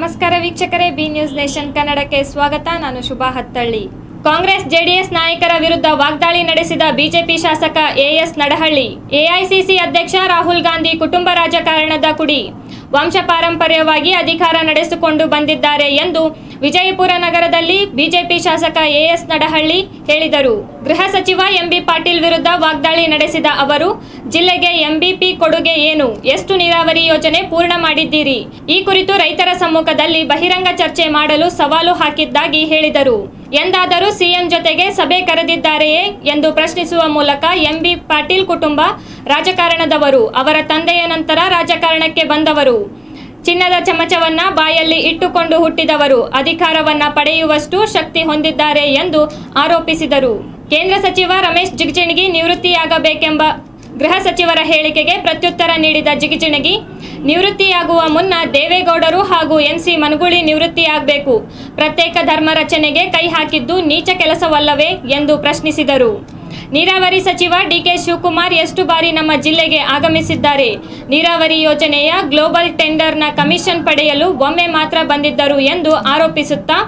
ನಮಸ್ಕಾರ ವೀಕ್ಷಕರೇ, B news nation ಕನ್ನಡಕ್ಕೆ ಸ್ವಾಗತ. ನಾನು ಶುಭಾ ಹತ್ತಳ್ಳಿ. ಕಾಂಗ್ರೆಸ್, ಜೆಡಿಎಸ್ ನಾಯಕರ ವಿರುದ್ಧ ವಾಗ್ದಾಳಿ ನಡೆಸಿದ ಬಿಜೆಪಿ ಶಾಸಕ ಎಎಸ್ ನಡಹಳ್ಳಿ. ಎಐಸಿಸಿ ಅಧ್ಯಕ್ಷ ರಾಹುಲ್ ಗಾಂಧಿ ಕುಟುಂಬ ರಾಜಕಾರಣದ ಕುಡಿ. ವಂಶ ಪಾರಂಪರ್ಯವಾಗಿ ಅಧಿಕಾರ ನಡೆಸಿಕೊಂಡು ಬಂದಿದ್ದಾರೆ ಎಂದು ವಿಜಯಪುರ ನಗರದಲ್ಲಿ ಬಿಜೆಪಿ ಶಾಸಕ ಎಎಸ್ ನಡಹಳ್ಳಿ ಹೇಳಿದರು. ಗೃಹ ಸಚಿವ ಎಂಬಿ ಪಾಟೀಲ್ ವಿರುದ್ಧ ವಾಗ್ದಾಳಿ ನಡೆಸಿದ ಅವರು, ಜಿಲ್ಲೆಗೆ ಎಂಬಿಪಿ ಕೊಡುಗೆ ಏನು? ಎಷ್ಟು ನೀರಾವರಿ ಯೋಜನೆ ಪೂರ್ಣ ಮಾಡಿದ್ದೀರಿ? ಈ ಕುರಿತು ರೈತರ ಸಮ್ಮುಖದಲ್ಲಿ ಬಹಿರಂಗ ಚರ್ಚೆ ಮಾಡಲು ಸವಾಲು ಹಾಕಿದ್ದಾಗಿ ಹೇಳಿದರು. ಎಂದಾದರೂ ಸಿಎಂ ಜೊತೆಗೆ ಸಭೆ ಕರೆದಿದ್ದಾರೆಯೇ ಎಂದು ಪ್ರಶ್ನಿಸುವ ಮೂಲಕ ಎಂಬಿ ಪಾಟೀಲ್ ಕುಟುಂಬ ರಾಜಕಾರಣದವರು, ಅವರ ತಂದೆಯ ನಂತರ ರಾಜಕಾರಣಕ್ಕೆ ಬಂದವರು. ಚಿನ್ನದ ಚಮಚವನ್ನ ಬಾಯಲ್ಲಿ ಇಟ್ಟುಕೊಂಡು ಹುಟ್ಟಿದವರು, ಅಧಿಕಾರವನ್ನ ಪಡೆಯುವಷ್ಟು ಶಕ್ತಿ ಹೊಂದಿದ್ದಾರೆ ಎಂದು ಆರೋಪಿಸಿದರು. ಕೇಂದ್ರ ಸಚಿವ ರಮೇಶ್ ಜಿಗಜಿಣಗಿ ನಿವೃತ್ತಿಯಾಗಬೇಕೆಂಬ ಗೃಹ ಸಚಿವರ ಹೇಳಿಕೆಗೆ ಪ್ರತ್ಯುತ್ತರ ನೀಡಿದ ಜಿಗಜಿಣಗಿ ನಿವೃತ್ತಿಯಾಗುವ ಮುನ್ನ ದೇವೇಗೌಡರು ಹಾಗೂ ಎಂಸಿ ಮನುಗುಳಿ ನಿವೃತ್ತಿಯಾಗಬೇಕು. ಪ್ರತ್ಯೇಕ ಧರ್ಮ ರಚನೆಗೆ ಕೈ ಹಾಕಿದ್ದು ನೀಚ ಕೆಲಸವಲ್ಲವೇ ಎಂದು ಪ್ರಶ್ನಿಸಿದರು. ನೀರಾವರಿ ಸಚಿವ ಡಿಕೆ ಶಿವಕುಮಾರ್ ಎಷ್ಟು ಬಾರಿ ನಮ್ಮ ಜಿಲ್ಲೆಗೆ ಆಗಮಿಸಿದ್ದಾರೆ. ನೀರಾವರಿ ಯೋಜನೆಯ ಗ್ಲೋಬಲ್ ಟೆಂಡರ್ನ ಕಮಿಷನ್ ಪಡೆಯಲು ಒಮ್ಮೆ ಮಾತ್ರ ಬಂದಿದ್ದರು ಎಂದು ಆರೋಪಿಸುತ್ತಾ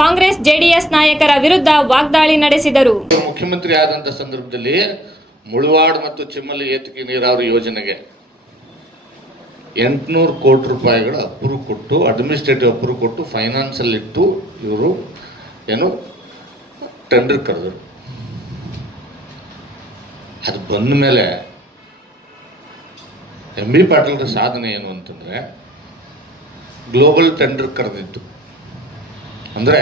ಕಾಂಗ್ರೆಸ್ ಜೆಡಿಎಸ್ ನಾಯಕರ ವಿರುದ್ಧ ವಾಗ್ದಾಳಿ ನಡೆಸಿದರು. ಮುಖ್ಯಮಂತ್ರಿ ಆದಂತ ಸಂದರ್ಭದಲ್ಲಿ ಮುಳವಾಡ್ ಮತ್ತು ಚಿಮ್ಮಲಿ ಏತಕಿ ನೀರಾವರಿ ಯೋಜನೆಗೆ ಎಂಟುನೂರು ಕೋಟಿ ರೂಪಾಯಿಗಳ ಅಪ್ರೂವ್ ಕೊಟ್ಟು ಅಡ್ಮಿನಿಸ್ಟ್ರೇಟಿವ್ ಅಪ್ರೂವ್ ಕೊಟ್ಟು ಫೈನಾನ್ಸಲ್ಲಿಟ್ಟು ಇವರು ಏನು ಟೆಂಡರ್ ಕರೆದರು. ಅದು ಬಂದ ಮೇಲೆ ಎಂ ಬಿ ಪಾಟೀಲ್ರ ಸಾಧನೆ ಏನು ಅಂತಂದರೆ ಗ್ಲೋಬಲ್ ಟೆಂಡರ್ ಕರೆದಿತ್ತು ಅಂದರೆ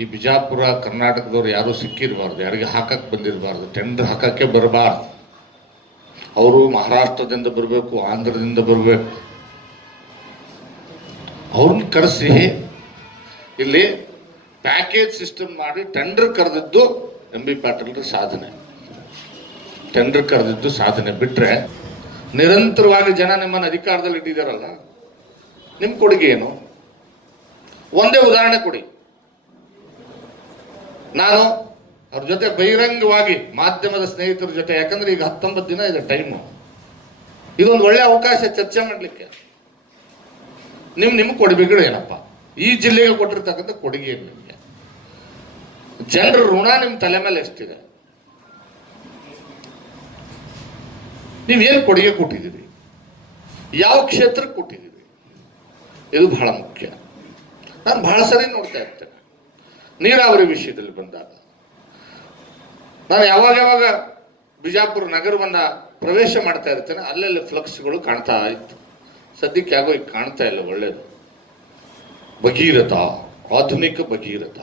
ಈ ಬಿಜಾಪುರ, ಕರ್ನಾಟಕದವ್ರು ಯಾರೂ ಸಿಕ್ಕಿರಬಾರ್ದು, ಯಾರಿಗೆ ಹಾಕಕ್ಕೆ ಬಂದಿರಬಾರ್ದು ಟೆಂಡರ್ ಹಾಕೋಕ್ಕೆ ಬರಬಾರ್ದು. ಅವರು ಮಹಾರಾಷ್ಟ್ರದಿಂದ ಬರಬೇಕು, ಆಂಧ್ರದಿಂದ ಬರಬೇಕು. ಅವ್ರನ್ನ ಕರೆಸಿ ಇಲ್ಲಿ ಪ್ಯಾಕೇಜ್ ಸಿಸ್ಟಮ್ ಮಾಡಿ ಟೆಂಡರ್ ಕರೆದಿದ್ದು ಎಂ ಬಿ ಪಾಟೀಲ್ರ ಸಾಧನೆ. ಟೆಂಡರ್ ಕರೆದಿದ್ದು ಸಾಧನೆ ಬಿಟ್ರೆ ನಿರಂತರವಾಗಿ ಜನ ನಿಮ್ಮನ್ನು ಅಧಿಕಾರದಲ್ಲಿ ಇಟ್ಟಿದ್ದಾರಲ್ಲ ನಿಮ್ಮ ಕೊಡುಗೆ ಏನು? ಒಂದೇ ಉದಾಹರಣೆ ಕೊಡಿ. ನಾನು ಅವ್ರ ಜೊತೆ ಬಹಿರಂಗವಾಗಿ ಮಾಧ್ಯಮದ ಸ್ನೇಹಿತರ ಜೊತೆ, ಯಾಕಂದ್ರೆ ಈಗ ಹತ್ತೊಂಬತ್ತು ದಿನ ಇದೆ ಟೈಮು ಇದೊಂದು ಒಳ್ಳೆ ಅವಕಾಶ ಚರ್ಚೆ ಮಾಡಲಿಕ್ಕೆ. ನಿಮ್ ನಿಮ್ಗೆ ಕೊಡುಗೆಗಳು ಏನಪ್ಪ? ಈ ಜಿಲ್ಲೆಗೆ ಕೊಟ್ಟಿರ್ತಕ್ಕಂಥ ಕೊಡುಗೆ ನಿಮ್ಗೆ? ಜನರ ಋಣ ನಿಮ್ಮ ತಲೆ ಮೇಲೆ ಎಷ್ಟಿದೆ? ನೀವೇನು ಕೊಡುಗೆ ಕೊಟ್ಟಿದ್ದೀರಿ? ಯಾವ ಕ್ಷೇತ್ರಕ್ಕೆ ಕೊಟ್ಟಿದ್ದೀರಿ? ಇದು ಬಹಳ ಮುಖ್ಯ. ನಾನು ಬಹಳ ಸರಿ ನೋಡ್ತಾ ಇರ್ತೇನೆ. ನೀರಾವರಿ ವಿಷಯದಲ್ಲಿ ಬಂದಾಗ. ನಾನು ಯಾವಾಗ ಯಾವಾಗ ಬಿಜಾಪುರ ನಗರವನ್ನ ಪ್ರವೇಶ ಮಾಡ್ತಾ ಇರ್ತೇನೆ ಅಲ್ಲೆಲ್ಲ ಫ್ಲಕ್ಸ್ಗಳು ಕಾಣ್ತಾ ಇತ್ತು. ಸದ್ಯಕ್ಕೆ ಯಾಗೋ ಈಗ ಕಾಣ್ತಾ ಇಲ್ಲ, ಒಳ್ಳೇದು. ಭಗೀರಥ, ಆಧುನಿಕ ಭಗೀರಥ.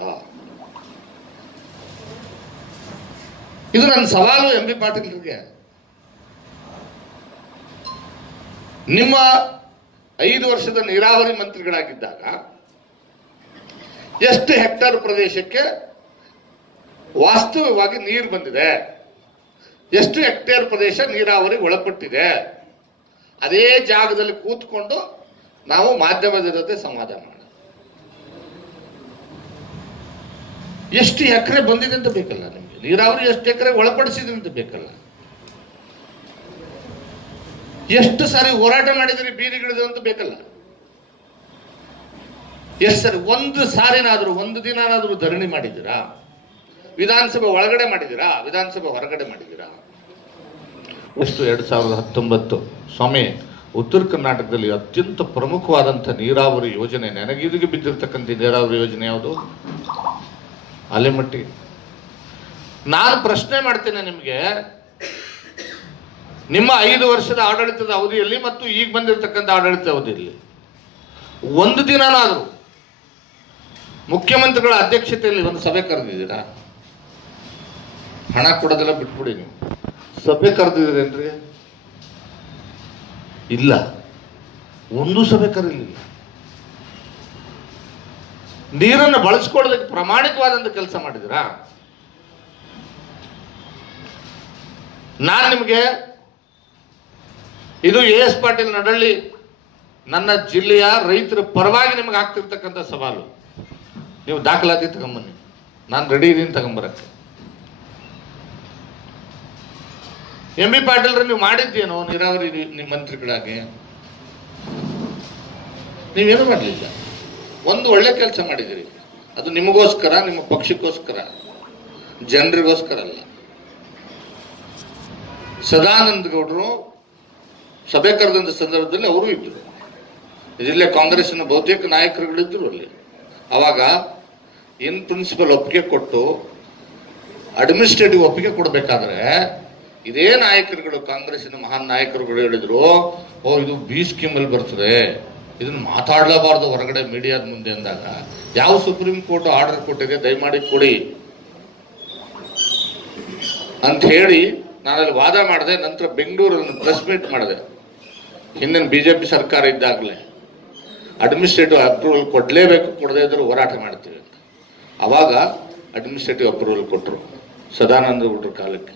ಇದು ನನ್ನ ಸವಾಲು ಎಂ ಬಿ ಪಾಟೀಲ್ರಿಗೆ. ನಿಮ್ಮ ಐದು ವರ್ಷದ ನೀರಾವರಿ ಮಂತ್ರಿಗಳಾಗಿದ್ದಾಗ, ಎಷ್ಟು ಹೆಕ್ಟರ್ ಪ್ರದೇಶಕ್ಕೆ ವಾಸ್ತವವಾಗಿ ನೀರು ಬಂದಿದೆ. ಎಷ್ಟು ಹೆಕ್ಟೇರ್ ಪ್ರದೇಶ ನೀರಾವರಿ ಒಳಪಟ್ಟಿದೆ. ಅದೇ ಜಾಗದಲ್ಲಿ ಕೂತ್ಕೊಂಡು ನಾವು ಮಾಧ್ಯಮದ ಜೊತೆ ಸಂವಾದ ಮಾಡೋಣ. ಎಷ್ಟು ಎಕರೆ ಬಂದಿದೆ ಅಂತ ಬೇಕಲ್ಲ ನಿಮಗೆ? ನೀರಾವರಿ ಎಷ್ಟು ಎಕರೆ ಒಳಪಡಿಸಿದೆ ಅಂತ ಬೇಕಲ್ಲ. ಎಷ್ಟು ಸಾರಿ ಹೋರಾಟ ಮಾಡಿದ್ರಿ ಬೀದಿಗಿಳಿದು ಅಂತ ಬೇಕಲ್ಲ. ಎಷ್ಟು ಸರಿ, ಒಂದು ಸಾರಿನಾದ್ರೂ, ಒಂದು ದಿನನಾದ್ರೂ ಧರಣಿ ಮಾಡಿದ್ದೀರಾ? ವಿಧಾನಸಭೆ ಒಳಗಡೆ ಮಾಡಿದ್ದೀರಾ? ವಿಧಾನಸಭೆ ಹೊರಗಡೆ ಮಾಡಿದ್ದೀರಾ? ಎಷ್ಟು ಎರಡು ಸಾವಿರದ ಹತ್ತೊಂಬತ್ತು. ಸ್ವಾಮಿ, ಉತ್ತರ ಕರ್ನಾಟಕದಲ್ಲಿ ಅತ್ಯಂತ ಪ್ರಮುಖವಾದಂಥ ನೀರಾವರಿ ಯೋಜನೆ ನೆನಗಿದಿಗೆ ಬಿದ್ದಿರ್ತಕ್ಕಂಥ ನೀರಾವರಿ ಯೋಜನೆ ಯಾವುದು? ಅಲೆಮಟ್ಟಿ. ನಾನು ಪ್ರಶ್ನೆ ಮಾಡ್ತೇನೆ ನಿಮಗೆ. ನಿಮ್ಮ ಐದು ವರ್ಷದ ಆಡಳಿತದ ಅವಧಿಯಲ್ಲಿ ಮತ್ತು ಈಗ ಬಂದಿರತಕ್ಕಂಥ ಆಡಳಿತ ಅವಧಿಯಲ್ಲಿ ಒಂದು ದಿನನಾದರೂ ಮುಖ್ಯಮಂತ್ರಿಗಳ ಅಧ್ಯಕ್ಷತೆಯಲ್ಲಿ ಒಂದು ಸಭೆ ಕರೆದಿದ್ದೀರಾ? ಹಣ ಕೊಡೋದೆಲ್ಲ ಬಿಟ್ಬಿಡಿ ನೀವು. ಸಭೆ ಕರೆದಿದ್ದೀರೇನ್ರಿ ಇಲ್ಲ. ಒಂದು ಸಭೆ ಕರೀಲಿಲ್ಲ. ನೀರನ್ನು ಬಳಸ್ಕೊಳ್ಳೋದಕ್ಕೆ ಪ್ರಾಮಾಣಿಕವಾದಂಥ ಕೆಲಸ ಮಾಡಿದಿರಾ ನಾನು ನಿಮಗೆ ಇದು ಎ ಎಸ್ ಪಾಟೀಲ್ ನಡಳ್ಳಿ ನನ್ನ ಜಿಲ್ಲೆಯ ರೈತರ ಪರವಾಗಿ ನಿಮಗೆ ಆಗ್ತಿರ್ತಕ್ಕಂಥ ಸವಾಲು. ನೀವು ದಾಖಲಾತಿ ತಗೊಂಬನ್ನಿ. ನಾನು ರೆಡಿ ಇದೀನಿ ತಗೊಂಬರಕ್ಕೆ. ಎಂ ಬಿ ಪಾಟೀಲ್ರ ನೀವು ಮಾಡಿದ್ದೇನೋ ನೀರಾವರಿ ನಿಮ್ಮ ಮಂತ್ರಿಗಳಾಗಿ? ನೀವೇನು ಮಾಡಲಿಲ್ಲ? ಒಂದು ಒಳ್ಳೆ ಕೆಲಸ ಮಾಡಿದಿರಿ ಅದು ನಿಮಗೋಸ್ಕರ, ನಿಮ್ಮ ಪಕ್ಷಕ್ಕೋಸ್ಕರ. ಜನರಿಗೋಸ್ಕರ ಅಲ್ಲ. ಸದಾನಂದ ಗೌಡರು ಸಭೆ ಕರೆದಂತ ಸಂದರ್ಭದಲ್ಲಿ ಅವರು ಇದ್ರು. ಜಿಲ್ಲೆ ಕಾಂಗ್ರೆಸ್ನ ಬಹುತೇಕ ನಾಯಕರುಗಳಿದ್ರು ಅಲ್ಲಿ. ಅವಾಗ ಇನ್ ಪ್ರಿನ್ಸಿಪಲ್ ಒಪ್ಪಿಗೆ ಕೊಟ್ಟು, ಅಡ್ಮಿನಿಸ್ಟ್ರೇಟಿವ್ ಒಪ್ಪಿಗೆ ಕೊಡಬೇಕಾದ್ರೆ ಇದೇ ನಾಯಕರುಗಳು, ಕಾಂಗ್ರೆಸ್ಸಿನ ಮಹಾನ್ ನಾಯಕರುಗಳು ಹೇಳಿದ್ರು, ಓ, ಇದು ಬಿ ಸ್ಕೀಮ್ ಅಲ್ಲಿ ಬರ್ತದೆ, ಇದನ್ನ ಮಾತಾಡಲೇಬಾರ್ದು ಹೊರಗಡೆ ಮೀಡಿಯಾದ ಮುಂದೆ ಅಂದಾಗ, ಯಾವ ಸುಪ್ರೀಂ ಕೋರ್ಟ್ ಆರ್ಡರ್ ಕೊಟ್ಟಿದೆ ದಯಮಾಡಿ ಕೊಡಿ ಅಂತ ಹೇಳಿ ನಾನಲ್ಲಿ ವಾದ ಮಾಡಿದೆ, ನಂತರ ಬೆಂಗಳೂರಲ್ಲಿ ಪ್ರೆಸ್ ಮೀಟ್ ಮಾಡಿದೆ. ಹಿಂದಿನ ಬಿಜೆಪಿ ಸರ್ಕಾರ ಇದ್ದಾಗಲೇ ಅಡ್ಮಿನಿಸ್ಟ್ರೇಟಿವ್ ಅಪ್ರೂವಲ್ ಕೊಡಲೇಬೇಕು, ಕೊಡದೇ ಇದ್ರೂ ಹೋರಾಟ ಮಾಡ್ತೀವಿ ಅಂತ. ಅವಾಗ ಅಡ್ಮಿನಿಸ್ಟ್ರೇಟಿವ್ ಅಪ್ರೂವಲ್ ಕೊಟ್ಟರು ಸದಾನಂದ ಹುಡ್ರ ಕಾಲಕ್ಕೆ.